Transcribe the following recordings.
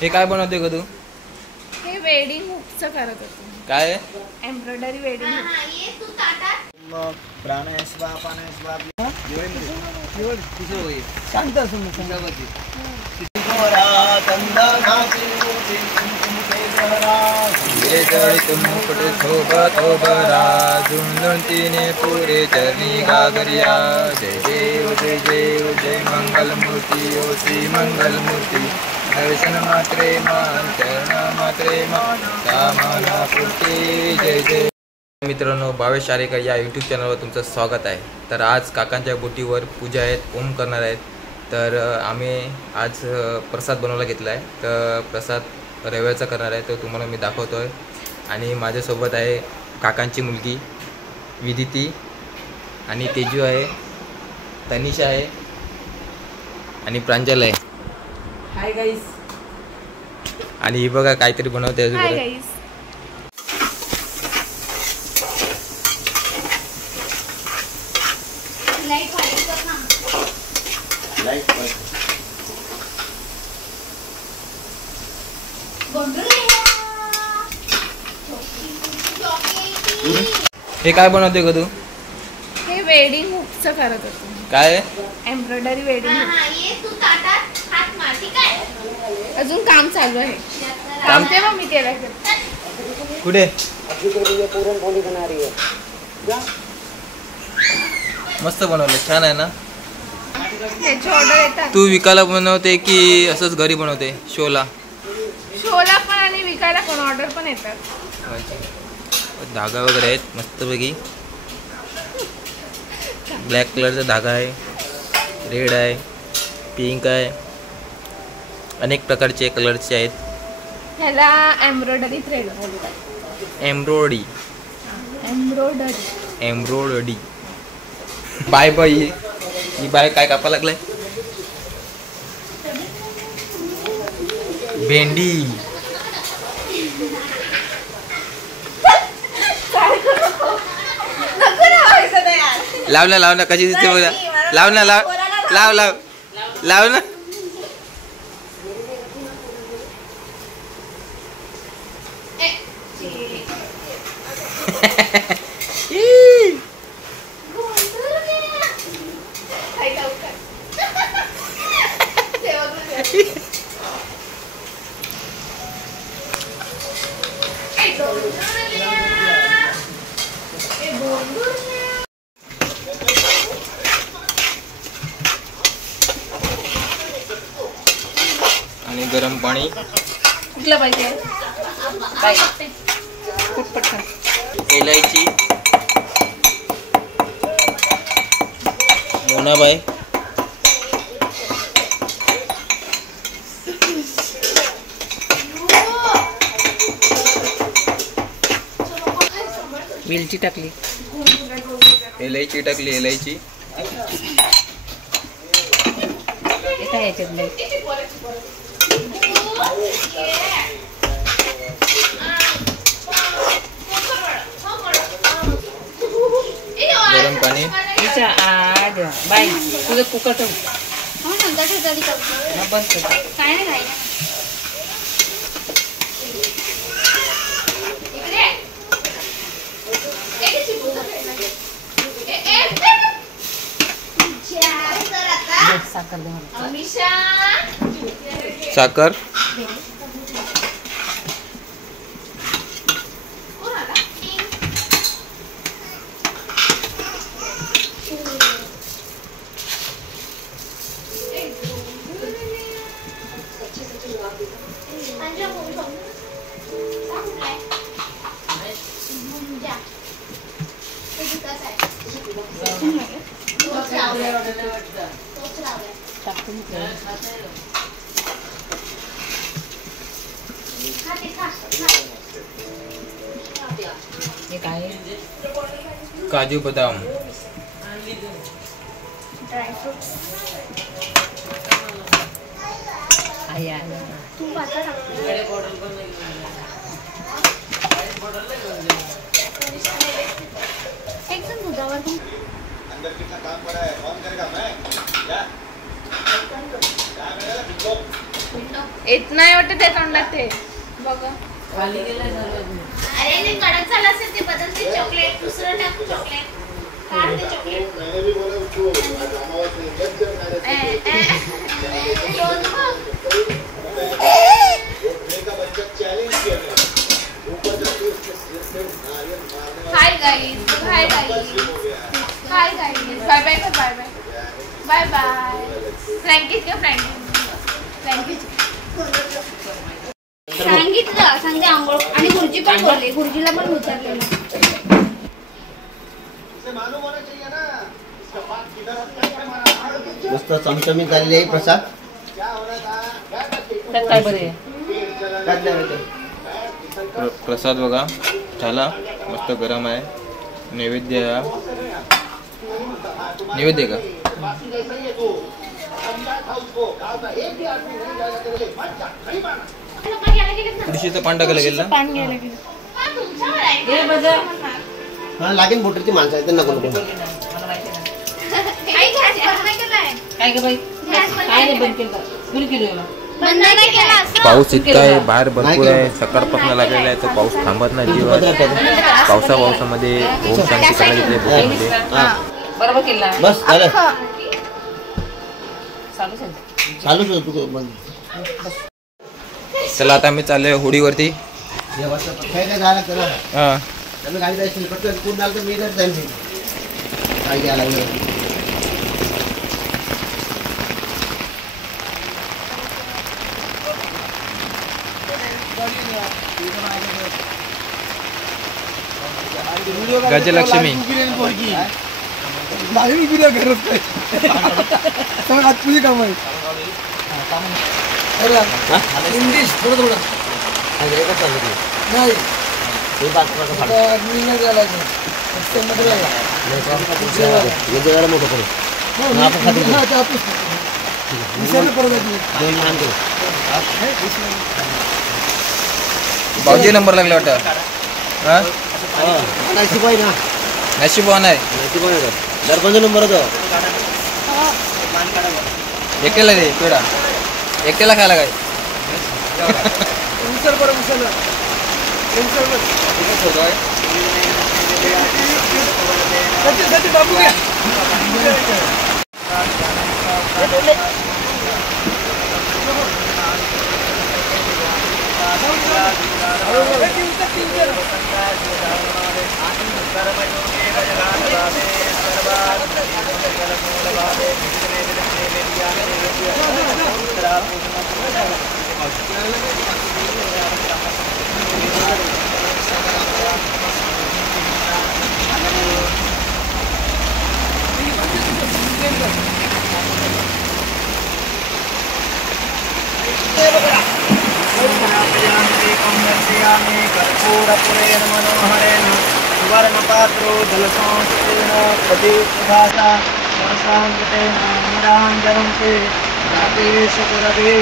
हे काय बनवते ग तू? हे वेडिंग हुकचं करत होतो. काय? Embroidery wedding hook. शांत असून पूरे चरणी गागरिया जय देव जय देव जय मंगल मूर्ति ओ श्री मंगल मूर्ति दर्शन मात्रे मान चरण मात्रे मान सामाना पूर्ती जय जय. मित्रांनो, भावेश आरेकर या यूट्यूब चॅनलवर तुमचं स्वागत आहे. तर आज काकांच्या बोटीवर पूजा आहेत, ओम करणार आहेत. तर आम्ही आज प्रसाद बनवायला घेतला आहे. तर प्रसाद रव्याचा करणार आहे, तो तुम्हाला मी दाखवतो आहे. आणि माझ्यासोबत आहे काकांची मुलगी विदिती आणि तेजू आहे, तनिषा आहे आणि प्रांजल आहे. Hi guys. आणि ही बघा काहीतरी बनवते अजून. Hi guys. हे काय बनवते ग तू? हे वेडिंग हुकचं करत होतो. काय? Embroidery wedding hook. अजून काम चालू आहे. काम तेव्हा मी केलं. कुठे? मस्त बनवलं, छान आहे ना? त्याची ऑर्डर येतात. तू विकायला बनवते की असंच घरी बनवते? शोला पण आणि विकायला पण ऑर्डर पण येतात. धागा वगैरे आहेत मस्तपैकी. ब्लॅक कलरचा धागा आहे, रेड आहे, पिंक आहे, अनेक प्रकारचे कलरचे आहेत. ह्याला एम्ब्रॉयडरी थ्रेड बोलतात. एम्ब्रॉयडरी. Bye bye. ही बाय काय कापा लागलाय? भेंडी. लाव ना कशी दिसते बघा. लाव ना. आणि गरम पाणी कुठलं पाहिजे? इलायची, मोनाबाई, वेलची टाकली. इलायची टाकली. इलायची काय याच्यात? गरम पाणी. बाई तुझं कुकर ठेव. बंद कर. काय नाही साखर. काजू बदाम. ड्रायफ्रुट्स. तू आता एकदम दुधावर अंदर कितना काम पड़ा है, कौन करेगा? मैं क्या येत नाही वाटत ते तोंडात ते बघा. अरे ते कडक झालं असेल ते बदलते चॉकलेट दुसरं टाक चॉकलेट काढ ते चॉकलेट मैंने भी बोला उसको आज अमावस में जब जब मैंने का बच्चा चैलेंज किया ऊपर hi guys hi guys hi guys bye bye bye bye bye bye frankies का फ्रँकीज सांगितलं सांगते आंघोळ आणि गुरुजी पण बोलले गुरुजीला पण विचारलेलं मालूम होना चाहिए ना इसका बात किधर कैसे मारा मस्त चमचमीत झालेली आहे प्रसाद. क्या होना था काय बरे काय द्यावे प्रसाद बघा झाला मस्त गरम आहे. नैवेद्य नैवेद्य का तुळशीचं पान टाकायला गेलं ना. पान घ्यायला गेलं. तुमच्यावर आहे हा लागेल बोटरची माणसं आहेत त्यांना नको नको. आई गॅस बंद नाही केलाय काय ग बाई गॅस बंद काय नाही नाही बंद केलं सुरू केलं बंद नाही केला असं पाऊस इतका आहे बाहेर भरपूर आहे. सकाळपासून लागलेला आहे तो पाऊस थांबत नाही जीवन. पावसामध्ये ओम शांती करायला घेतले भोपाळमध्ये. हा बरोबर केला बस झालं चालू चालूच होतं तू मग. चला आता आम्ही चाललोय होडीवरती. काय काय झालं त्याला हा त्याला गाडी जायची पटकन कोण आलं तर मी तर जाईल काय घ्यायला लागलं. गजलक्ष्मी मोठं करू आपण भाऊजी नंबर लागला वाटतं. हा नशीब आहे ना नशीबवान आहे. नशीब आहे दरपंच नंबर होतो. एकट्याला दे पेढा एकट्याला खायला काय. कर्पूरपुरेण मनोहरेण सुवर्णपात्रो जलसंस्कृतेन प्रदीपभासा वर्षाङ्कृतेन नीराञ्जनन्ते राकेश गुरवे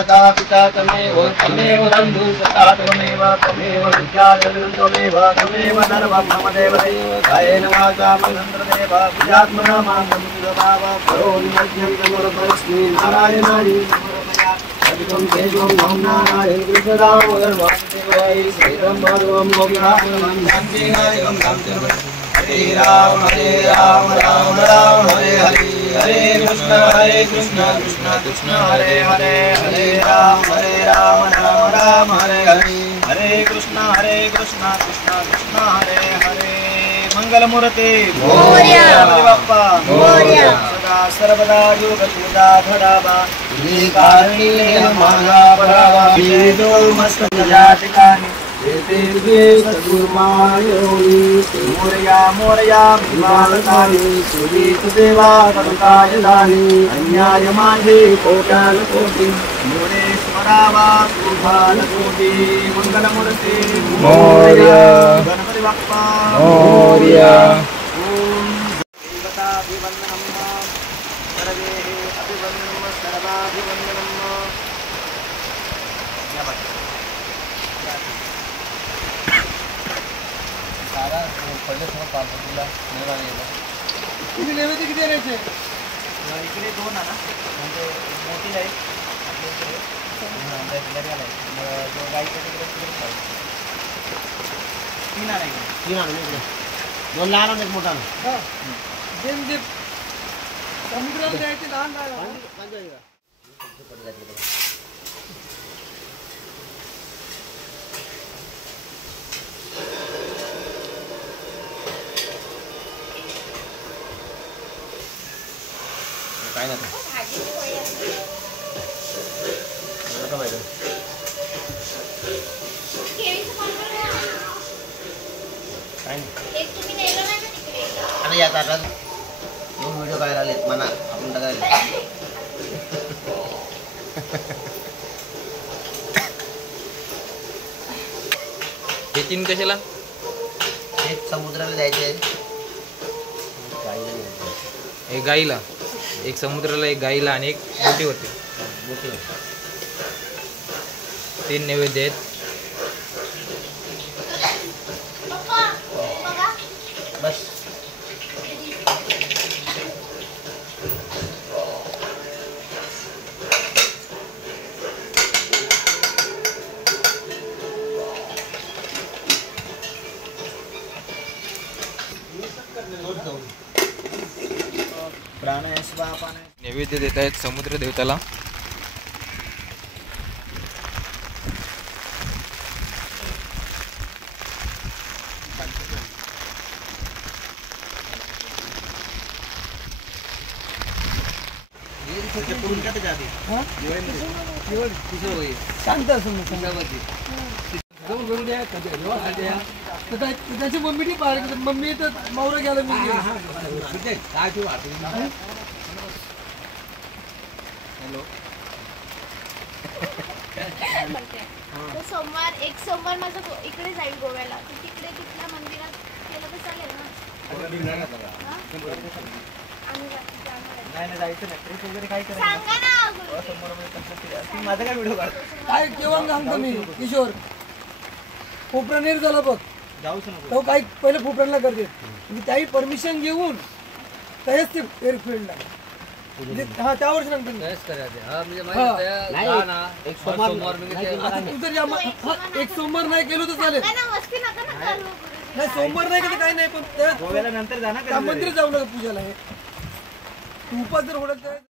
माता पिता तमेव तमेव बन्धुसखा त्वमेव तमेव विद्या जगत् त्वमेव तमेव सर्वं मम देवते कायेन वाचा मनसेन्द्रियैर्वा बुद्ध्यात्मना मां समुद्रभाव करोमि मह्यं समर्पयामि नारायणाय समर्पयामि अधिकं तेजों ॐ नारायण कृष्णदामोदर वासुदेवाय श्रीराम माधवं गोविन्दं शान्तिनायकं रामचन्द्रं हरे राम राम राम हरे हरे हरे कृष्ण कृष्ण कृष्ण हरे हरे हरे राम राम राम हरे हरे हरे कृष्ण कृष्ण कृष्ण हरे हरे मंगलमूर्ते मोरया गणपती बाप्पा मोरया सदा सर्वदा योग पूजा धरावा कारणी मागा भरावा वेदो मस्तक जातिकानि मोरया मोरया विमानकानि सुदीप देवा करुताय दानि अन्याय माझे कोट्यान कोटी मोरेश्वरावा कृपाल कोटी मंगलमूर्ते मोरया गणपती बाप्पा मोरया ओम देवताभिवन्दनं सर्वे अभिवन्दनं सर्वाभिवन्दनं तुम्ही नैवेद्य किती द्यायचे इकडे दोन आहे ना म्हणजे मोठी आहे आपल्या इकडे जो गाईच्या तिकडे तीन आणायचे तीन आणून इकडे दोन लहान आणि एक मोठा समुद्राला द्यायचे लहान काय नाही अरे या ताटात दोन व्हिडिओ काय आलेत म्हणा आपण टाकायला हे तीन कशाला एक समुद्राला जायचे एक गाईला एक समुद्राला एक गाईला आणि एक बोटीवरती तीन नैवेद्य आहेत बस नैवेद्य देत आहेत समुद्र देवताला. त्याची मम्मी ती मम्मी तर मावरा गेला मी तो सोमवार एक सोमवार माझं इकडे जाईल गोव्याला तर तिकडे तिथल्या मंदिरात केलं तर चालेल ना. सांगा ना माझा काय व्हिडिओ काढ काय केव्हा सांगतो मी किशोर खोपरानेर झाला बघ जाऊच नको तो काही पहिले खोपऱ्याला करते म्हणजे त्याही परमिशन घेऊन त्याच ते एअरफिल्डला हा त्या वर्षी नंतर एक सोमवार नाही गेलो तर चालेल नाही ना मस्ती नका ना करू. नाही सोमवार नाही केलं काही नाही पण गोव्याला नंतर जाणार त्या मंदिरात जाऊ नका पूजाला हे उपास जर होत